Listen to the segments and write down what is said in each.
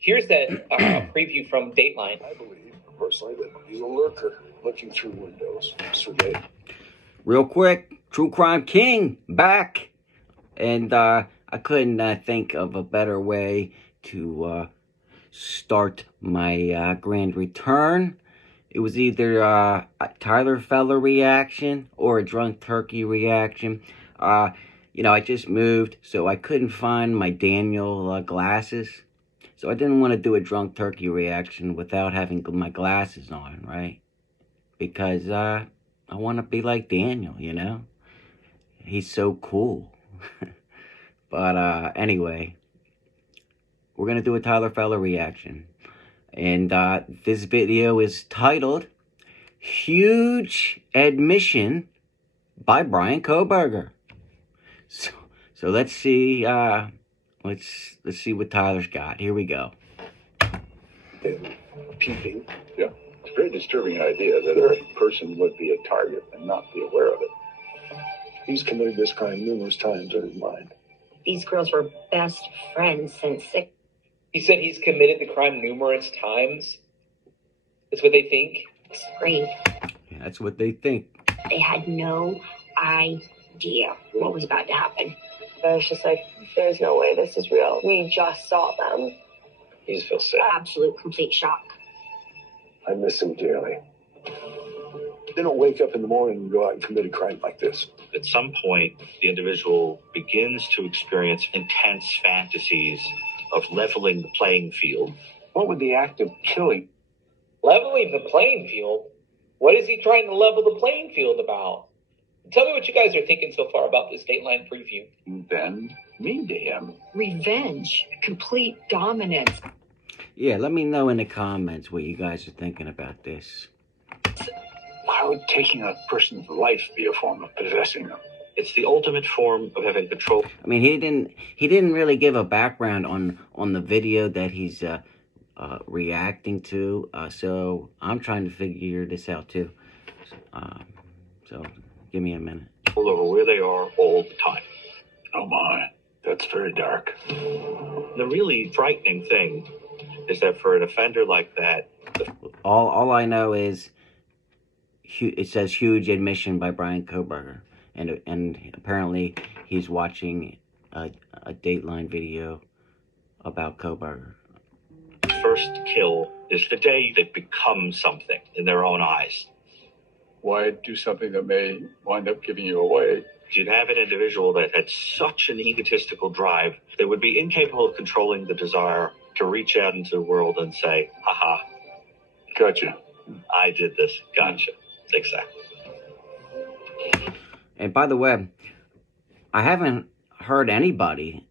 Here's that preview from Dateline. I believe, personally, that he's a lurker looking through windows. Survey. Real quick, True Crime King back. And I couldn't think of a better way to start my grand return. It was either a Tyler Feller reaction or a Drunk Turkey reaction. You know, I just moved, so I couldn't find my Daniel glasses. So I didn't want to do a Drunk Turkey reaction without having my glasses on, right? Because I want to be like Daniel, you know? He's so cool. But anyway, we're going to do a Tyler Feller reaction. And this video is titled Huge Admission by Bryan Kohberger. So let's see let's see what Tyler's got. Here we go. Peeping. Yeah. It's a very disturbing idea that a person would be a target and not be aware of it. He's committed this crime numerous times in his mind. These girls were best friends since 6. He said he's committed the crime numerous times. That's what they think. Grade. Yeah, that's what they think. They had no idea what was about to happen. I was just like, there's no way this is real. We just saw them. You just feel sick. Absolute, complete shock. I miss him dearly. They don't wake up in the morning and go out and commit a crime like this. At some point, the individual begins to experience intense fantasies of leveling the playing field. What would the act of killing? Leveling the playing field? What is he trying to level the playing field about? Tell me what you guys are thinking so far about this Dateline preview. Then mean to him. Revenge, complete dominance. Yeah, let me know in the comments what you guys are thinking about this. Why would taking a person's life be a form of possessing them? It's the ultimate form of having control. I mean, he didn't really give a background on the video that he's reacting to. So I'm trying to figure this out too. So give me a minute. Over where they are all the time. Oh my, that's very dark. The really frightening thing is that for an offender like that, all I know is it says huge admission by Bryan Kohberger, and apparently he's watching a Dateline video about Kohberger. the first kill is the day they become something in their own eyes. Why do something that may wind up giving you away? You'd have an individual that had such an egotistical drive that would be incapable of controlling the desire to reach out into the world and say, haha, Gotcha. I did this. Gotcha. Exactly. And by the way, I haven't heard anybody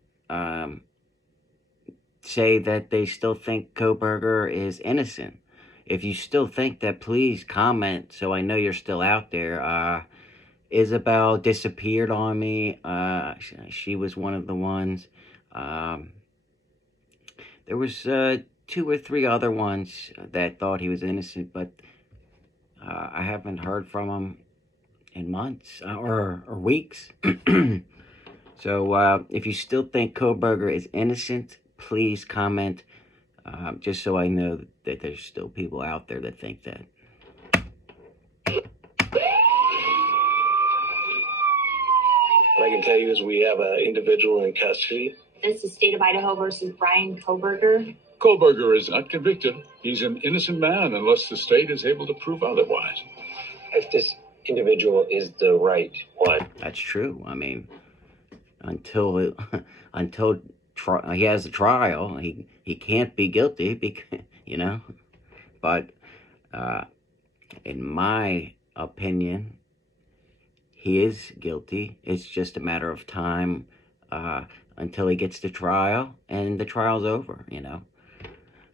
say that they still think Kohberger is innocent. If you still think that, please comment so I know you're still out there. Isabel disappeared on me. She was one of the ones. There was 2 or 3 other ones that thought he was innocent, but I haven't heard from him in months or weeks. So if you still think Kohberger is innocent, please comment, just so I know that there's still people out there that think that. What I can tell you is we have an individual in custody. This is State of Idaho versus Bryan Kohberger. Kohberger is not convicted. He's an innocent man unless the state is able to prove otherwise. If this individual is the right one. That's true. I mean, until he has a trial, he can't be guilty, because, you know. But in my opinion, he is guilty. It's just a matter of time until he gets to trial, and the trial's over, you know.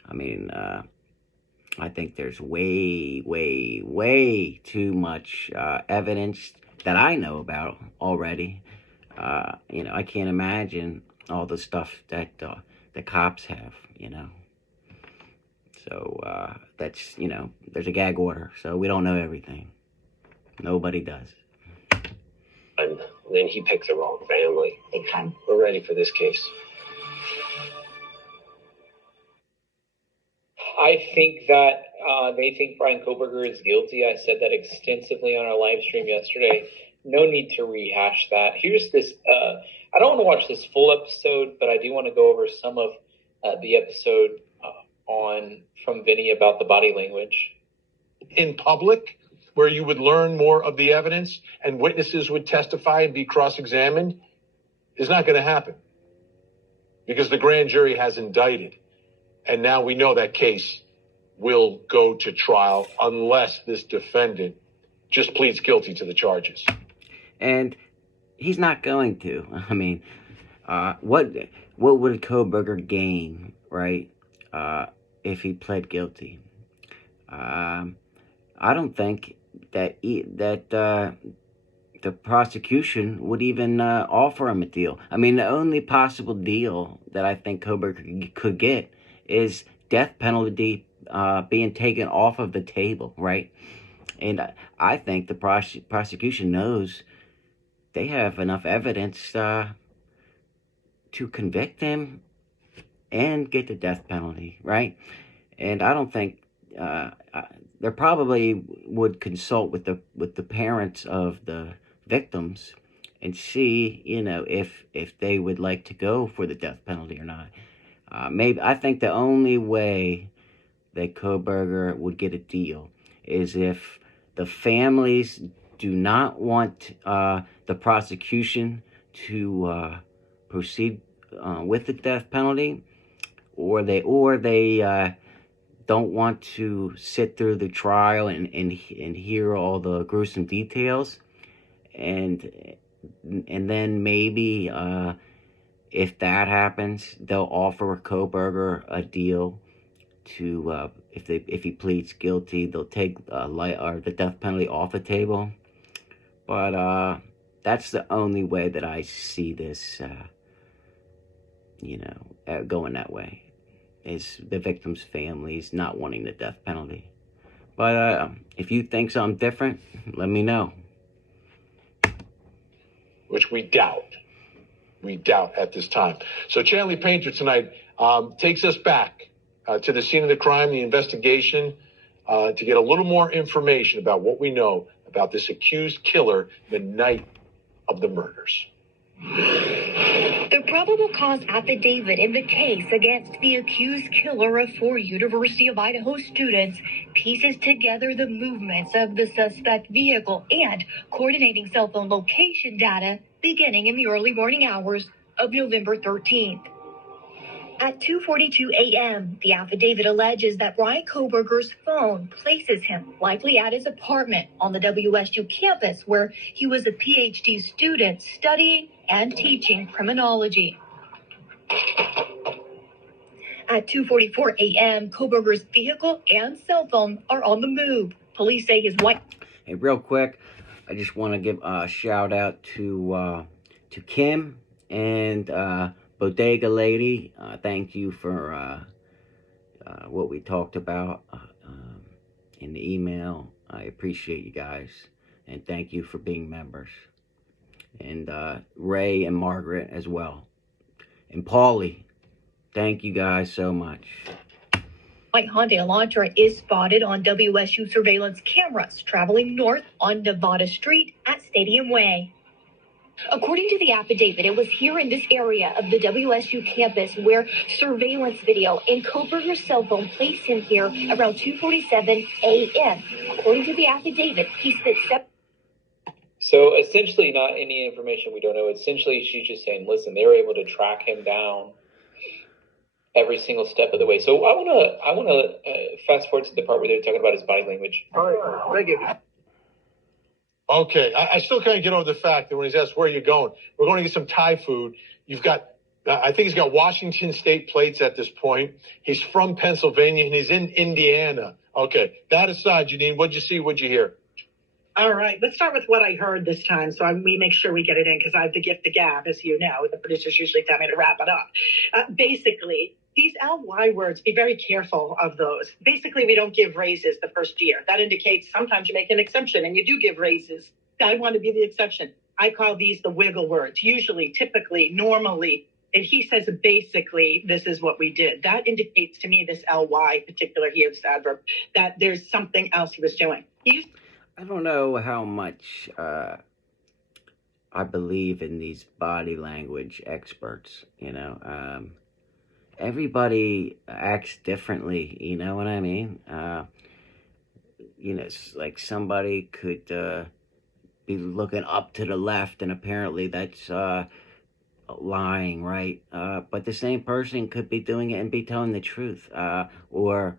I mean, I think there's way too much evidence that I know about already. You know, I can't imagine all the stuff that the cops have, you know. So that's, you know, there's a gag order, so we don't know everything. Nobody does. And then he picked the wrong family. Big time. We're ready for this case. I think that they think Bryan Kohberger is guilty. I said that extensively on our live stream yesterday. No need to rehash that. Here's this. I don't want to watch this full episode, but I do want to go over some of the episode from Vinny about the body language. In public, where you would learn more of the evidence and witnesses would testify and be cross-examined, is not going to happen because the grand jury has indicted. And now we know that case will go to trial unless this defendant just pleads guilty to the charges. And he's not going to. I mean, what would Kohberger gain, right, if he pled guilty? I don't think that the prosecution would even offer him a deal. I mean, the only possible deal that I think Kohberger could get is death penalty being taken off of the table, right? And I think the prosecution knows they have enough evidence to convict him and get the death penalty, right? And I don't think they probably would consult with the parents of the victims and see, if they would like to go for the death penalty or not. Maybe I think the only way that Kohberger would get a deal is if the families do not want the prosecution to proceed with the death penalty, or they don't want to sit through the trial and hear all the gruesome details, and then maybe if that happens, they'll offer Kohberger a deal to if he pleads guilty, they'll take the death penalty off the table. But that's the only way that I see this, going that way, is the victims' families not wanting the death penalty. But if you think something different, let me know. Which we doubt. We doubt at this time. So Chanley Painter tonight takes us back to the scene of the crime, the investigation, to get a little more information about what we know about this accused killer the night of the murders. The probable cause affidavit in the case against the accused killer of 4 University of Idaho students pieces together the movements of the suspect vehicle and coordinating cell phone location data beginning in the early morning hours of November 13th. At 2:42 a.m., the affidavit alleges that Bryan Kohberger's phone places him likely at his apartment on the WSU campus where he was a PhD student studying and teaching criminology. At 2:44 a.m., Kohberger's vehicle and cell phone are on the move. Police say his wife... Hey, real quick, I just want to give a shout out to Kim and Bodega Lady. Thank you for what we talked about in the email. I appreciate you guys, and thank you for being members. And Ray and Margaret as well. And Paulie, thank you guys so much. White Hyundai Elantra is spotted on WSU surveillance cameras traveling north on Nevada Street at Stadium Way. According to the affidavit, it was here in this area of the WSU campus where surveillance video and Kohberger's cell phone placed him here around 2:47 a.m. According to the affidavit, he spent So essentially, not any information we don't know. Essentially, she's just saying, listen, they were able to track him down every single step of the way. So I want to fast forward to the part where they're talking about his body language. All right, thank you. Okay, I still can't get over the fact that when he's asked, where are you going? We're going to get some Thai food. You've got, I think he's got Washington State plates at this point. He's from Pennsylvania, and he's in Indiana. Okay, that aside, Janine, what'd you see, what'd you hear? All right, let's start with what I heard this time, so we make sure we get it in, because I have the gift of gab, as you know. The producers usually tell me to wrap it up. Basically, these LY words, be very careful of those. Basically, we don't give raises the first year. That indicates sometimes you make an exception, and you do give raises. I want to be the exception. I call these the wiggle words. Usually, typically, normally, and he says basically this is what we did. That indicates to me this LY particular he of adverb that there's something else he was doing. I don't know how much I believe in these body language experts. Everybody acts differently. You know what I mean? It's like somebody could be looking up to the left, and apparently that's lying, right? But the same person could be doing it and be telling the truth. Or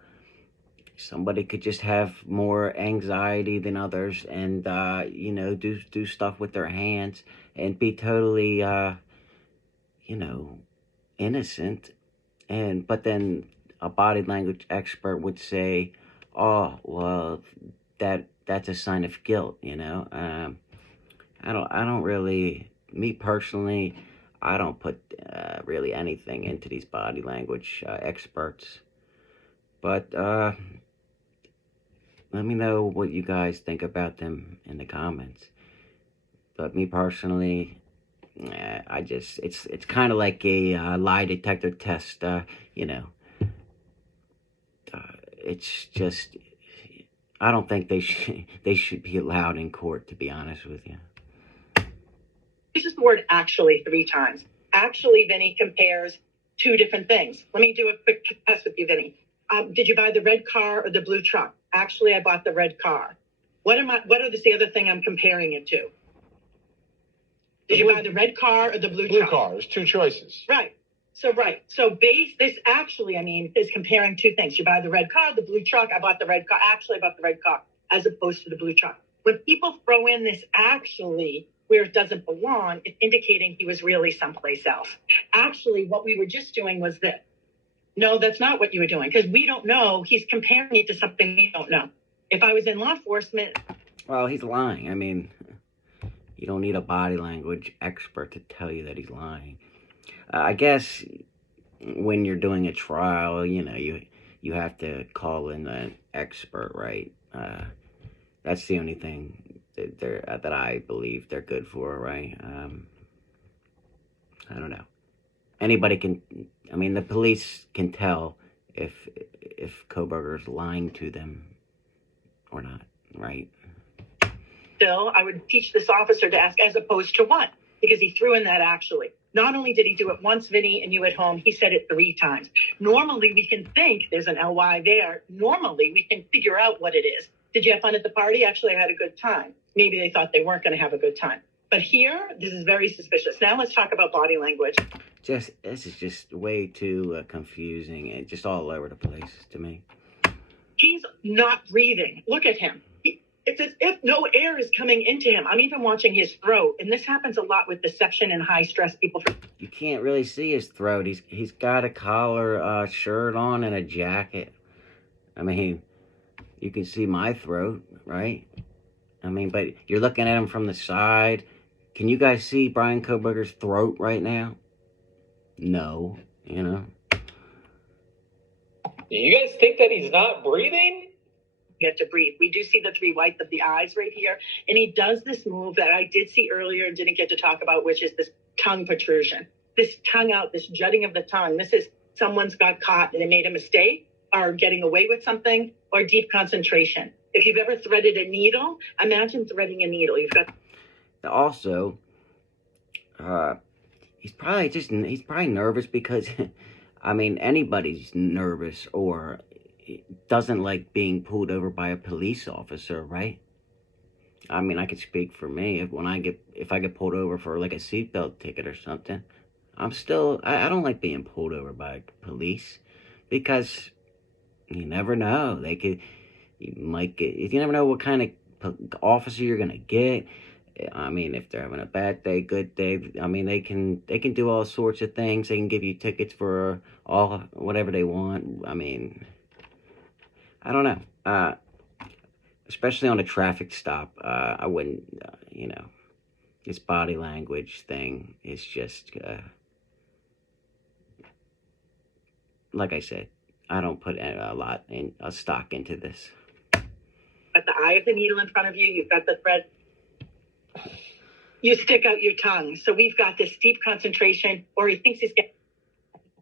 somebody could just have more anxiety than others, and do stuff with their hands and be totally innocent. But then a body language expert would say, oh, well, that's a sign of guilt. I don't really, me personally, I don't put really anything into these body language experts. But let me know what you guys think about them in the comments. But me personally, it's kind of like a lie detector test. It's just, I don't think they should be allowed in court, to be honest with you. Uses the word actually 3 times. Actually, Vinny compares 2 different things. Let me do a quick test with you, Vinny. Did you buy the red car or the blue truck? Actually, I bought the red car. What is the other thing I'm comparing it to? Did you buy the red car or the blue truck? Blue car. There's 2 choices. Right. So this actually, is comparing 2 things. You buy the red car, the blue truck. I bought the red car. Actually, I bought the red car, as opposed to the blue truck. When people throw in this actually where it doesn't belong, it's indicating he was really someplace else. Actually, what we were just doing was this. No, that's not what you were doing, because we don't know. He's comparing it to something we don't know. If I was in law enforcement... Well, he's lying. You don't need a body language expert to tell you that he's lying. I guess when you're doing a trial, you have to call in an expert, right? That's the only thing that I believe they're good for, right? I don't know. Anybody can, the police can tell if Kohberger's lying to them or not, right? Still, I would teach this officer to ask as opposed to what? Because he threw in that actually. Not only did he do it once, Vinny, and you at home, he said it 3 times. Normally, we can think there's an LY there. Normally, we can figure out what it is. Did you have fun at the party? Actually, I had a good time. Maybe they thought they weren't going to have a good time. But here, this is very suspicious. Now let's talk about body language. This is just way too confusing and just all over the place to me. He's not breathing. Look at him. It's as if no air is coming into him. I'm even watching his throat, and this happens a lot with deception and high-stress people. You can't really see his throat. He's got a collar shirt on and a jacket. You can see my throat, right? But you're looking at him from the side. Can you guys see Bryan Kohberger's throat right now? No, Do you guys think that he's not breathing? Get to breathe. We do see the 3 whites of the eyes right here. And he does this move that I did see earlier and didn't get to talk about, which is this tongue protrusion. This tongue out, this jutting of the tongue. This is someone's got caught and they made a mistake, or getting away with something, or deep concentration. If you've ever threaded a needle, imagine threading a needle. You've got... Also, he's probably nervous because, anybody's nervous or doesn't like being pulled over by a police officer, right? I could speak for me. If I get pulled over for like a seatbelt ticket or something, I don't like being pulled over by police, because you never know. You never know what kind of officer you're gonna get. If they're having a bad day, good day, they can do all sorts of things. They can give you tickets for whatever they want. I don't know. Especially on a traffic stop, I wouldn't, this body language thing is just, like I said, I don't put a lot in stock into this. At the eye of the needle in front of you, you've got the thread. You stick out your tongue. So we've got this deep concentration, or he thinks he's getting.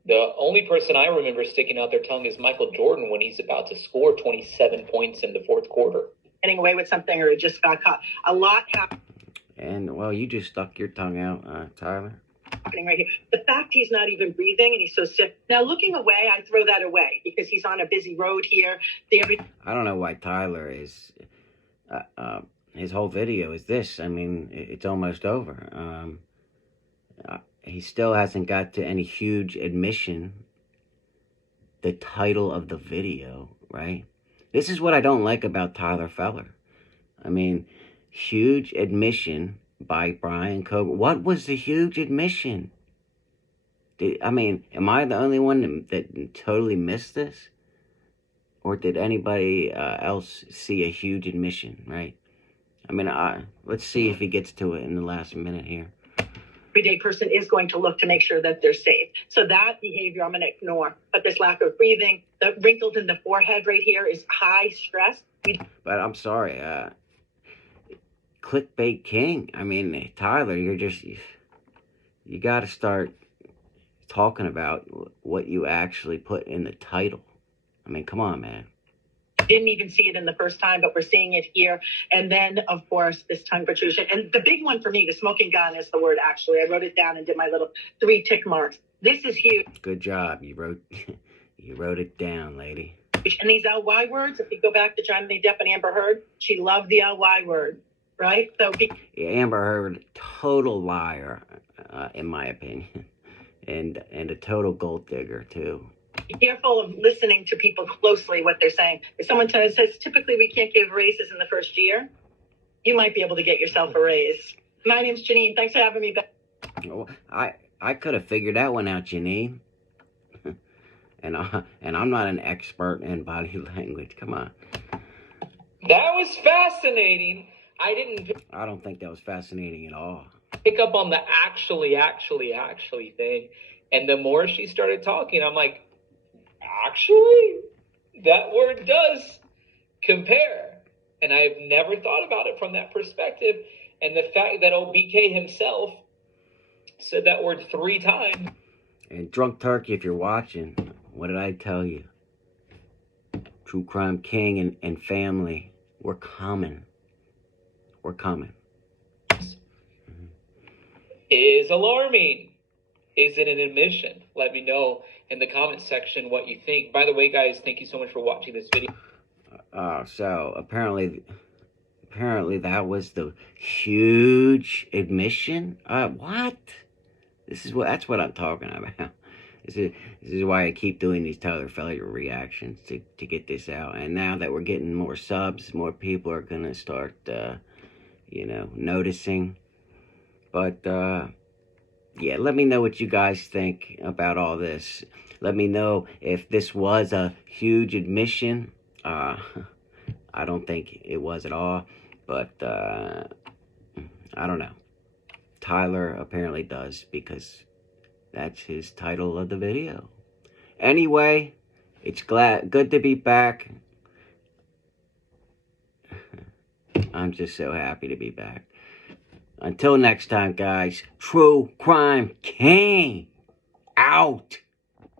The only person I remember sticking out their tongue is Michael Jordan when he's about to score 27 points in the fourth quarter. Getting away with something, or it just got caught. A lot happened. And, well, you just stuck your tongue out, Tyler. Happening right here. The fact he's not even breathing and he's so sick. Now, looking away, I throw that away because he's on a busy road here. I don't know why Tyler is. His whole video is this. I mean, it's almost over. He still hasn't got to any huge admission. The title of the video, right? This is what I don't like about Tyler Feller. I mean, huge admission by Bryan Kohberger. What was the huge admission? Am I the only one that totally missed this? Or did anybody else see a huge admission, right? Let's see if he gets to it in the last minute here. Everyday person is going to look to make sure that they're safe. So that behavior I'm going to ignore. But this lack of breathing, the wrinkles in the forehead right here is high stress. But I'm sorry, clickbait king. Tyler, you got to start talking about what you actually put in the title. Come on, man. Didn't even see it in the first time, but we're seeing it here. And then, of course, this tongue protrusion. And the big one for me, the smoking gun is the word, actually. I wrote it down and did my little 3 tick marks. This is huge. Good job. You wrote it down, lady. And these LY words, if you go back to Johnny Depp and Amber Heard, she loved the LY word, right? So Amber Heard, total liar, in my opinion. And a total gold digger, too. Be careful of listening to people closely, what they're saying. If someone says, typically we can't give raises in the first year, you might be able to get yourself a raise. My name's Janine. Thanks for having me back. Oh, I could have figured that one out, Janine. and I'm not an expert in body language. Come on. That was fascinating. I don't think that was fascinating at all. Pick up on the actually thing. And the more she started talking, I'm like, actually, that word does compare. And I've never thought about it from that perspective. And the fact that old BK himself said that word 3 times. And Drunk Turkey, if you're watching, what did I tell you? True Crime King and family, we're coming. We're coming. Is alarming. Is it an admission? Let me know in the comments section what you think. By the way, guys, thank you so much for watching this video. So apparently that was the huge admission. What? That's what I'm talking about. This is why I keep doing these Tyler Feller reactions to get this out. And now that we're getting more subs, more people are gonna start, noticing. But yeah, let me know what you guys think about all this. Let me know if this was a huge admission. I don't think it was at all, but I don't know. Tyler apparently does, because that's his title of the video. Anyway, it's good to be back. I'm just so happy to be back. Until next time, guys, True Crime King out.